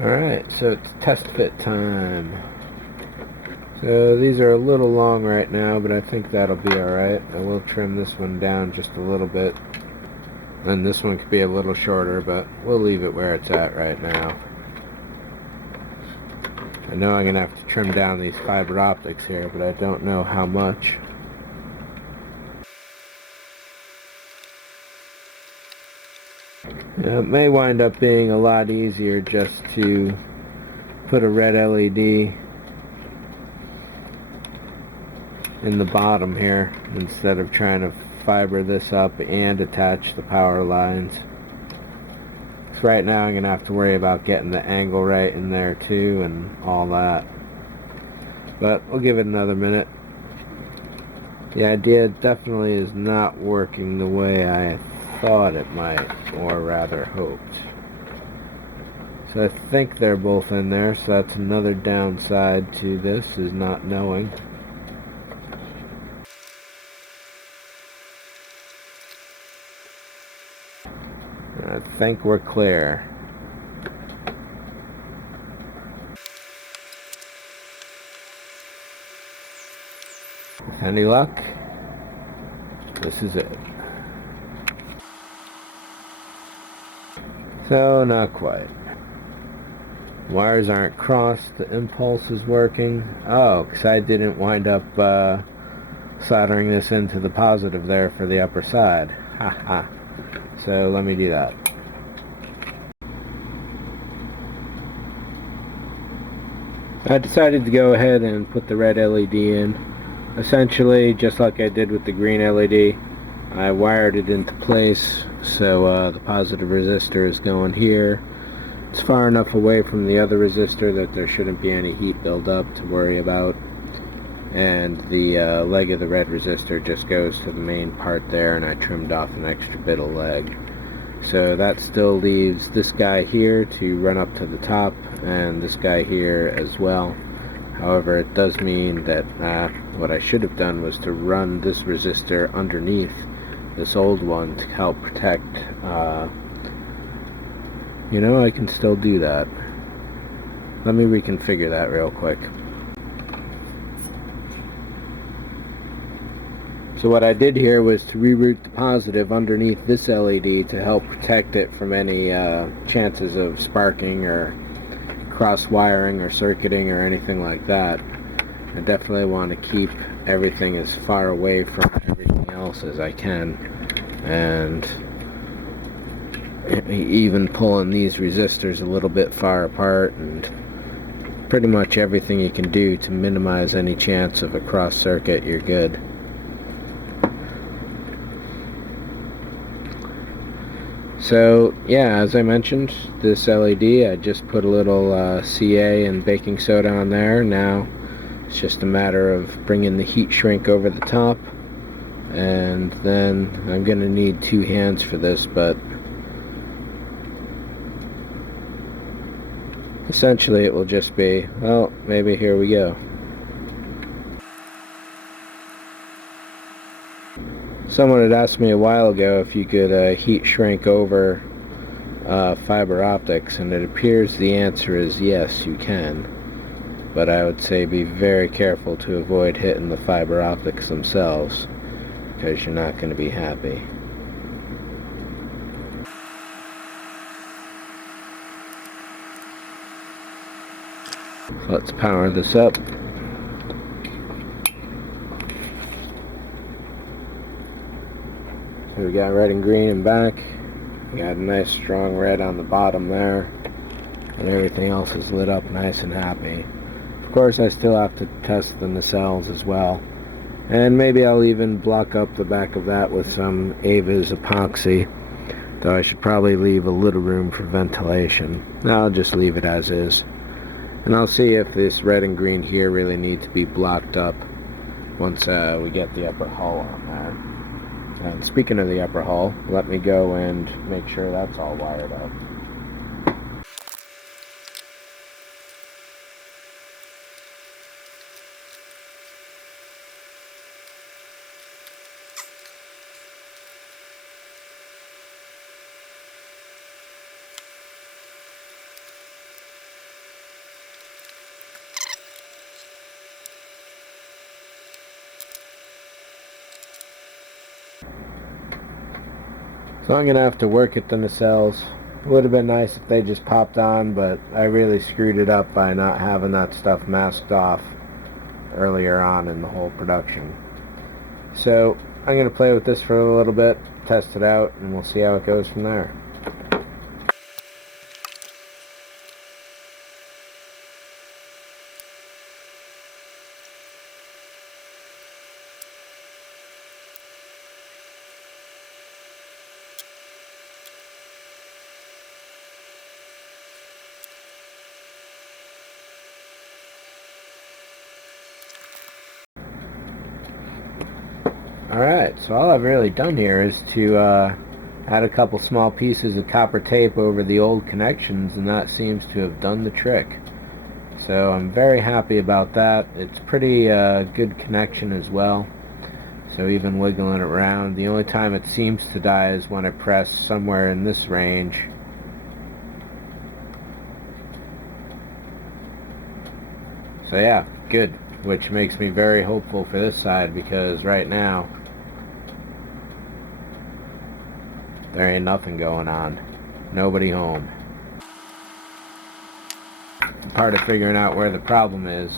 Alright, so it's test fit time. So these are a little long right now, but I think that'll be alright. I will trim this one down just a little bit. And this one could be a little shorter, but we'll leave it where it's at right now. I know I'm going to have to trim down these fiber optics here, but I don't know how much. It may wind up being a lot easier just to put a red LED in the bottom here instead of trying to fiber this up and attach the power lines. So right now I'm going to have to worry about getting the angle right in there too and all that. But we'll give it another minute. The idea definitely is not working the way I thought it might, or rather hoped. So I think they're both in there, so that's another downside to this, is not knowing. I think we're clear. With any luck, this is it. So, not quite. Wires aren't crossed, the impulse is working. Oh, because I didn't wind up soldering this into the positive there for the upper side. Haha. So let me do that. I decided to go ahead and put the red LED in. Essentially, just like I did with the green LED, I wired it into place so the positive resistor is going here. It's far enough away from the other resistor that there shouldn't be any heat buildup to worry about. And the leg of the red resistor just goes to the main part there, and I trimmed off an extra bit of leg. So that still leaves this guy here to run up to the top, and this guy here as well. However, it does mean that what I should have done was to run this resistor underneath this old one to help protect. You know, I can still do that. Let me reconfigure that real quick. So what I did here was to reroute the positive underneath this LED to help protect it from any chances of sparking or cross wiring or circuiting or anything like that. I definitely want to keep everything as far away from everything else as I can, and even pulling these resistors a little bit far apart, and pretty much everything you can do to minimize any chance of a cross circuit, you're good. So yeah, as I mentioned, this LED, I just put a little CA and baking soda on there. Now it's just a matter of bringing the heat shrink over the top, and then I'm going to need 2 hands for this, but essentially it will just be, well, maybe here we go. Someone had asked me a while ago if you could heat shrink over fiber optics, and it appears the answer is yes, you can. But I would say be very careful to avoid hitting the fiber optics themselves, because you're not going to be happy. So let's power this up. So we got red and green in back. We got a nice strong red on the bottom there, and everything else is lit up nice and happy. Of course, I still have to test the nacelles as well, and maybe I'll even block up the back of that with some Ava's epoxy, though I should probably leave a little room for ventilation. I'll just leave it as is, and I'll see if this red and green here really need to be blocked up once we get the upper hull on there. And speaking of the upper hull, let me go and make sure that's all wired up. So I'm going to have to work at the nacelles. It would have been nice if they just popped on, but I really screwed it up by not having that stuff masked off earlier on in the whole production. So I'm going to play with this for a little bit, test it out, and we'll see how it goes from there. Alright, so all I've really done here is to add a couple small pieces of copper tape over the old connections, and that seems to have done the trick. So I'm very happy about that. It's pretty good connection as well. So even wiggling it around, the only time it seems to die is when I press somewhere in this range. So yeah, good, which makes me very hopeful for this side, because right now there ain't nothing going on. Nobody home. Part of figuring out where the problem is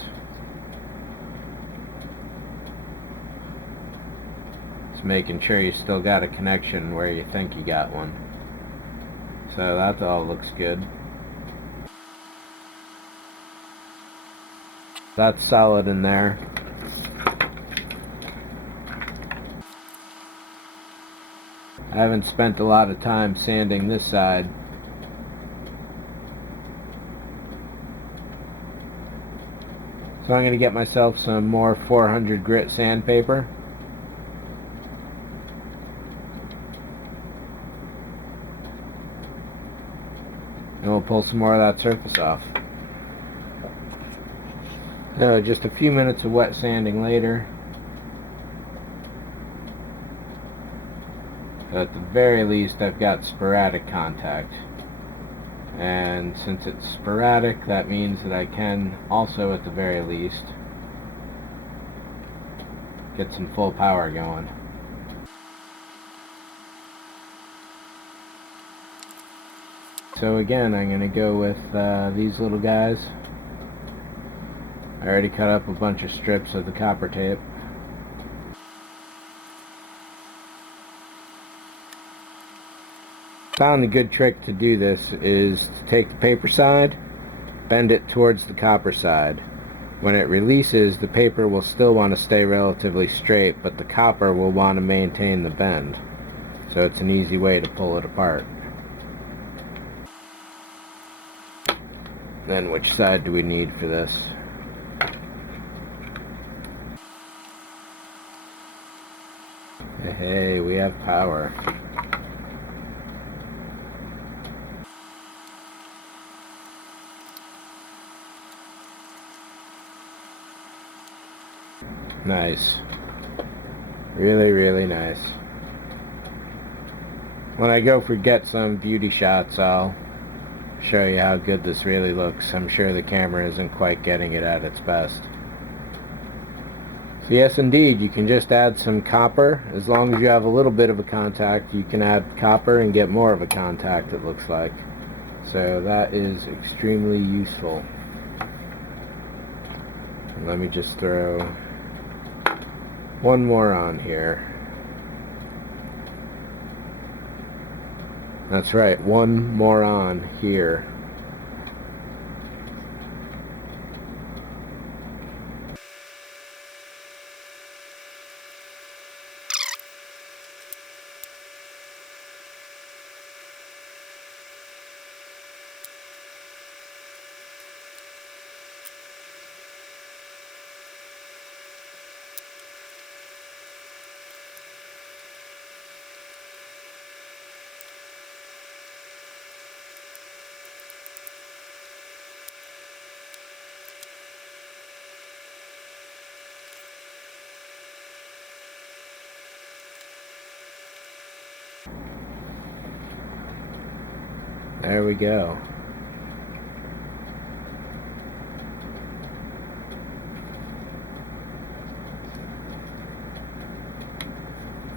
making sure you still got a connection where you think you got one. So that all looks good. That's solid in there. I haven't spent a lot of time sanding this side. So I'm going to get myself some more 400 grit sandpaper. And we'll pull some more of that surface off. Now, just a few minutes of wet sanding later. So at the very least, I've got sporadic contact. And since it's sporadic, that means that I can also, at the very least, get some full power going. So again, I'm going to go with these little guys. I already cut up a bunch of strips of the copper tape. Found the good trick to do this is to take the paper side, bend it towards the copper side. When it releases, the paper will still want to stay relatively straight, but the copper will want to maintain the bend. So it's an easy way to pull it apart. Then which side do we need for this? Hey, we have power. Nice. Really, really nice. When I go for get some beauty shots, I'll show you how good this really looks. I'm sure the camera isn't quite getting it at its best. So yes, indeed, you can just add some copper. As long as you have a little bit of a contact, you can add copper and get more of a contact, it looks like. So that is extremely useful. Let me just throw one more on here. That's right, one more on here. There we go.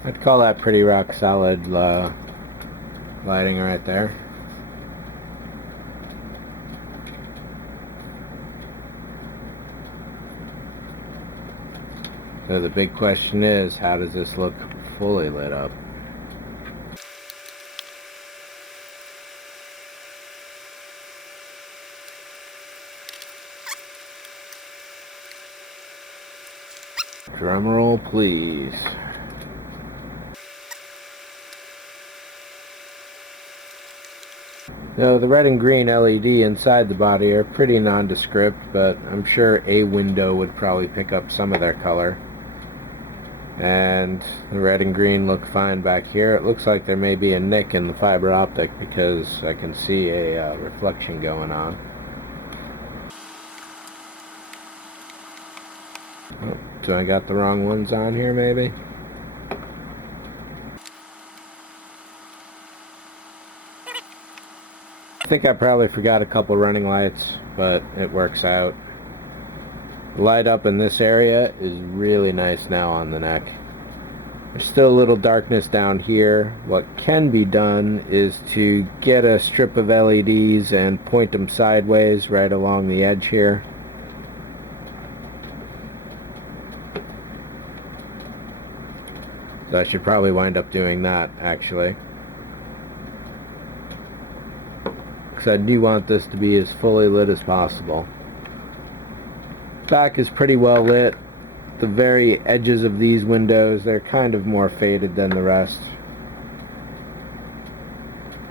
I'd call that pretty rock solid lighting right there. So the big question is, how does this look fully lit up? Drum roll, please. Now, the red and green LED inside the body are pretty nondescript, but I'm sure a window would probably pick up some of their color. And the red and green look fine back here. It looks like there may be a nick in the fiber optic because I can see a reflection going on. Oh, so I got the wrong ones on here, maybe? I think I probably forgot a couple running lights, but it works out. The light up in this area is really nice now on the neck. There's still a little darkness down here. What can be done is to get a strip of LEDs and point them sideways right along the edge here. So I should probably wind up doing that, actually. Because I do want this to be as fully lit as possible. Back is pretty well lit. The very edges of these windows, they're kind of more faded than the rest.